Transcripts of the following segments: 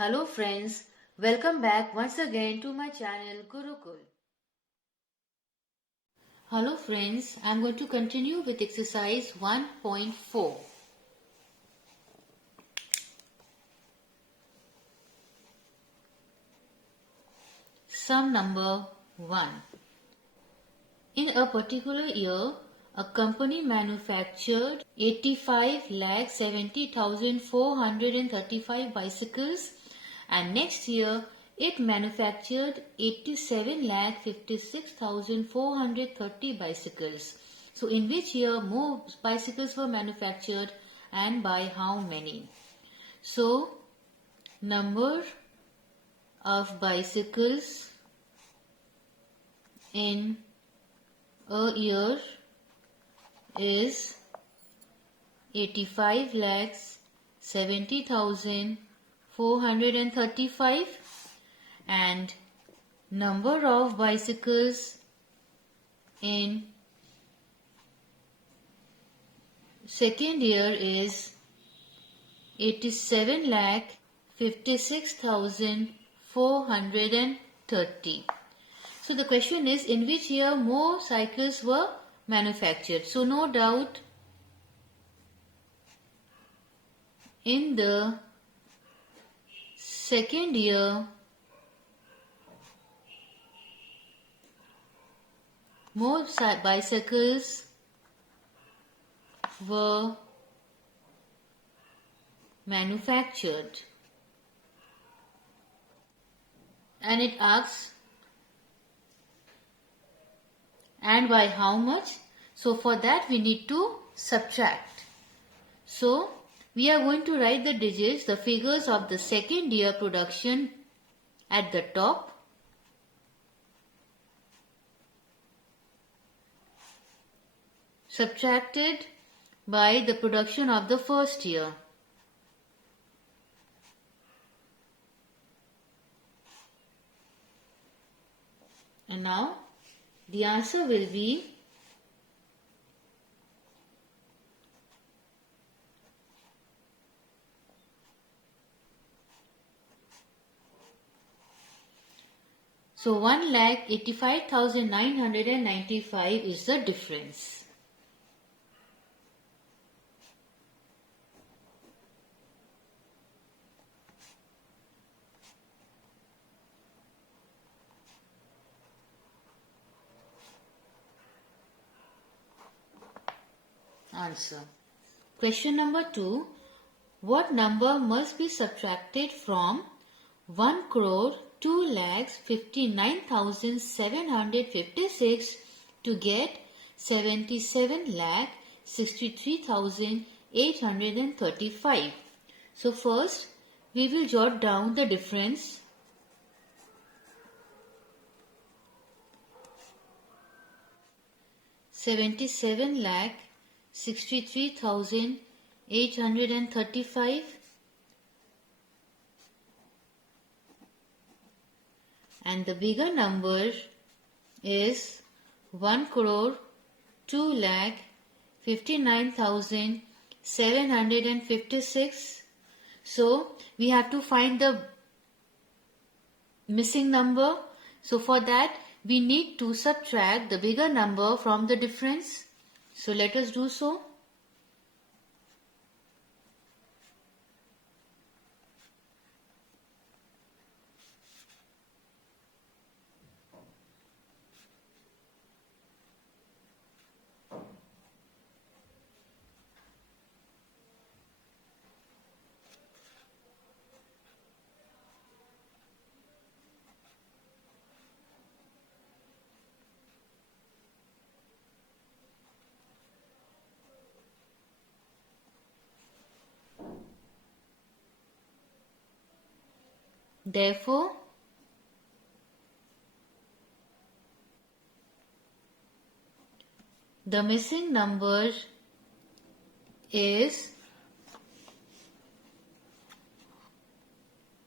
Hello friends, welcome back once again to my channel Gurukul. Hello friends, I am going to continue with exercise 1.4. Sum number 1. In a particular year, a company manufactured 85,70,435 bicycles, and next year it manufactured 87,56,430 bicycles. So in which year more bicycles were manufactured and by how many? So number of bicycles in a year is 85,70,435 and number of bicycles in second year is 87,56,430. So the question is, in which year more cycles were manufactured? So no doubt in the second year more bicycles were manufactured, and it asks and by how much. So for that we need to subtract. So we are going to write the digits, the figures of the second year production at the top, subtracted by the production of the first year. And now the answer will be so 1,85,995 is the difference. Answer. Question number 2. What number must be subtracted from 1,02,59,756 to get 77,63,835? So first we will jot down the difference. $77,63,835 and the bigger number is 1,02,59,756. So we have to find the missing number. So for that we need to subtract the bigger number from the difference. So let us do so. Therefore, the missing number is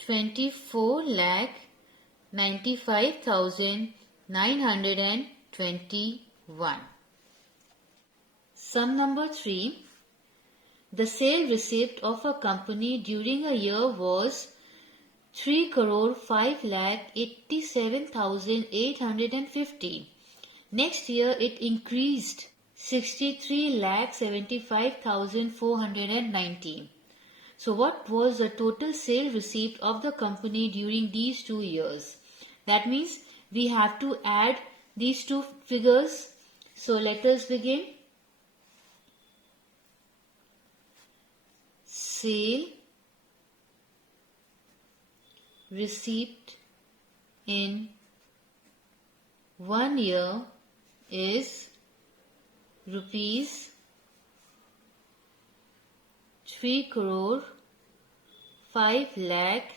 24,95,921. Sum number 3. The sale receipt of a company during a year was 3 crore 5 lakh 87,850. Next year it increased 63 lakh 75,490. So what was the total sale receipt of the company during these 2 years? That means we have to add these two figures. So let us begin. Sale receipt in 1 year is rupees 3 crore 5 lakh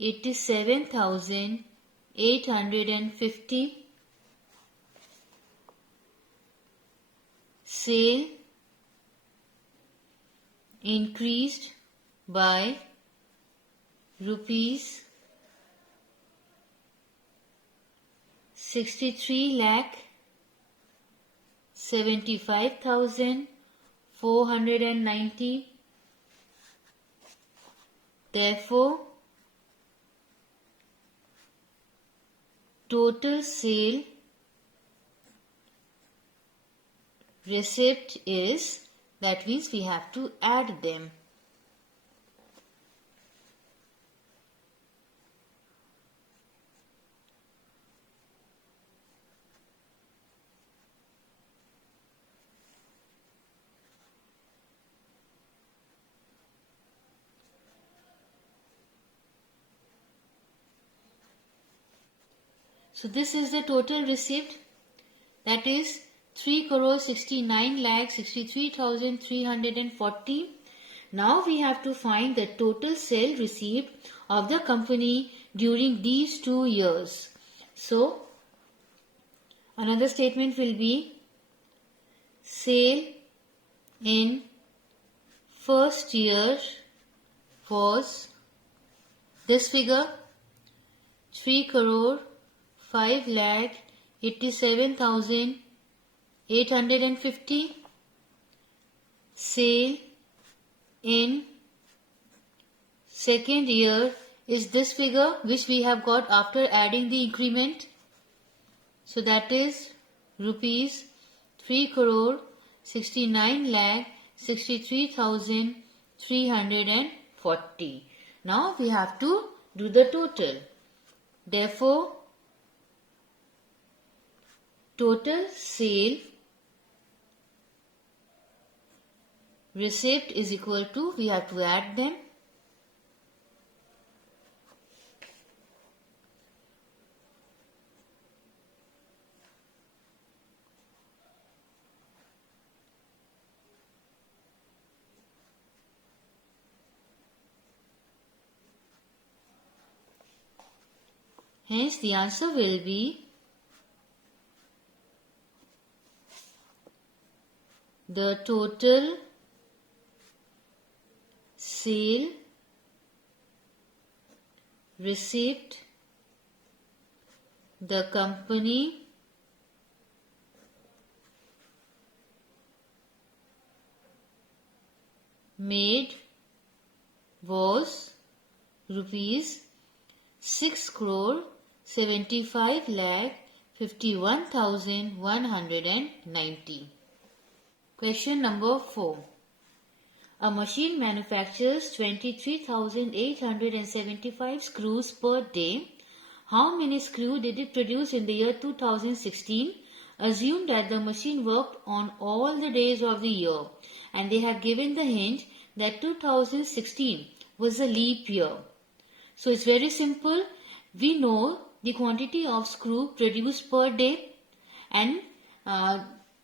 87,850. Sale increased by rupees 63 lakh 75,490. Therefore, total sale receipt is, that means we have to add them. So this is the total receipt, that is 3 crore 69 lakh 63,340. Now we have to find the total sale receipt of the company during these 2 years. So another statement will be sale in first year was this figure 3 crore 5 lakh 87,850. Sale in second year is this figure which we have got after adding the increment. So that is rupees 3 crore 69 lakh 63,340. Now we have to do the total. Therefore, total sale receipt is equal to, we have to add them. Hence the answer will be the total sale receipt the company made was rupees 6 crore 75 lakh 51,190. Question number 4. A machine manufactures 23,875 screws per day. How many screws did it produce in the year 2016? Assume that the machine worked on all the days of the year, and they have given the hint that 2016 was a leap year. So it's very simple. We know the quantity of screw produced per day, and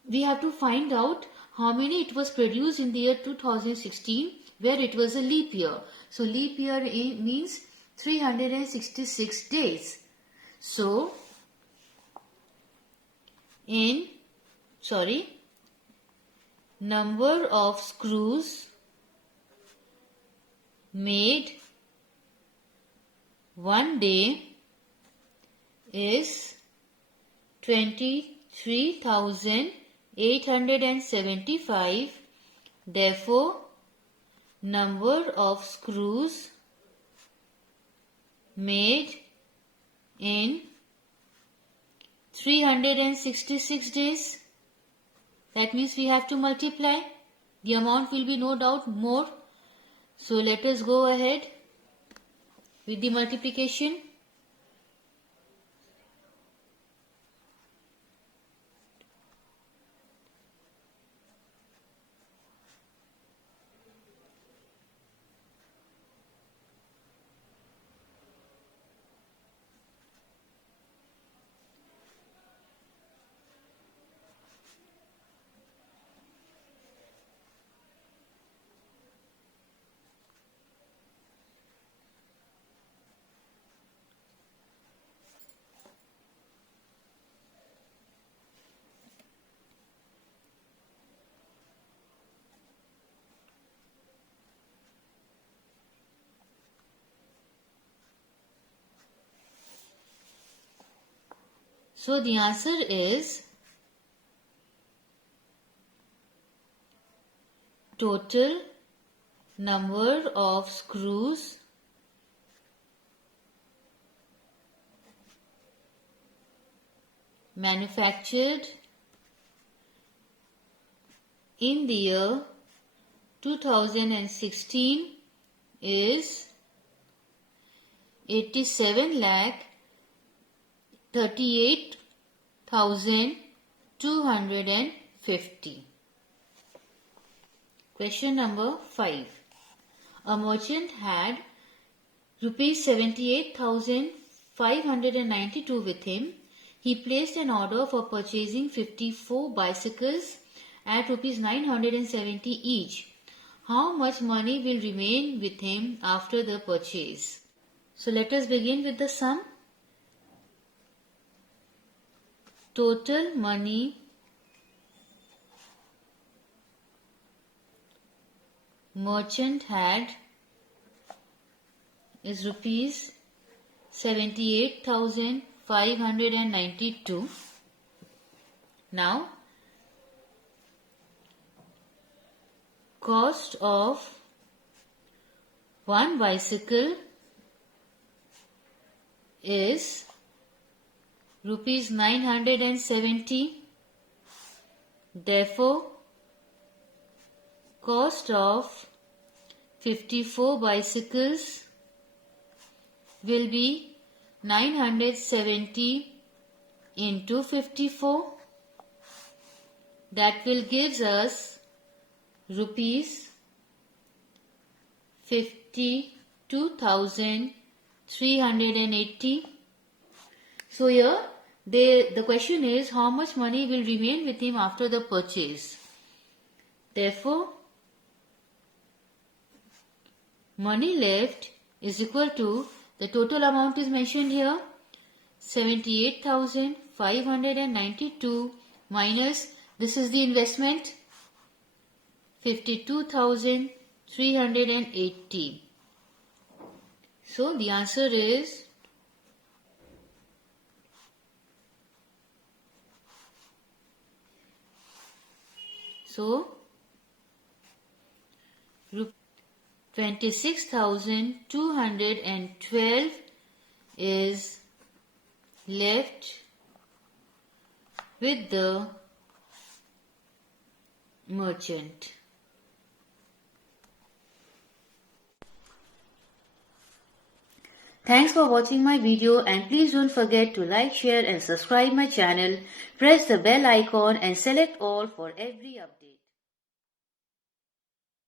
we have to find out how many it was produced in the year 2016, where it was a leap year. So leap year means 366 days. So number of screws made one day is 23,875. Therefore, number of screws made in 366 days. That means we have to multiply. The amount will be no doubt more. So let us go ahead with the multiplication. So the answer is total number of screws manufactured in the year 2016 is 87,38,250. Question number 5. A merchant had rupees 78,592 with him. He placed an order for purchasing 54 bicycles at rupees 970 each. How much money will remain with him after the purchase? So let us begin with the sum. Total money merchant had is rupees 78,592. Now, cost of one bicycle is rupees 970. Therefore, cost of 54 bicycles will be 970 into 54. That will give us rupees 52,380. So here the question is how much money will remain with him after the purchase. Therefore, money left is equal to the total amount is mentioned here 78,592 minus this is the investment 52,380. So the answer is so 26,212 is left with the merchant. Thanks for watching my video and please don't forget to like, share and subscribe my channel. Press the bell icon and select all for every update.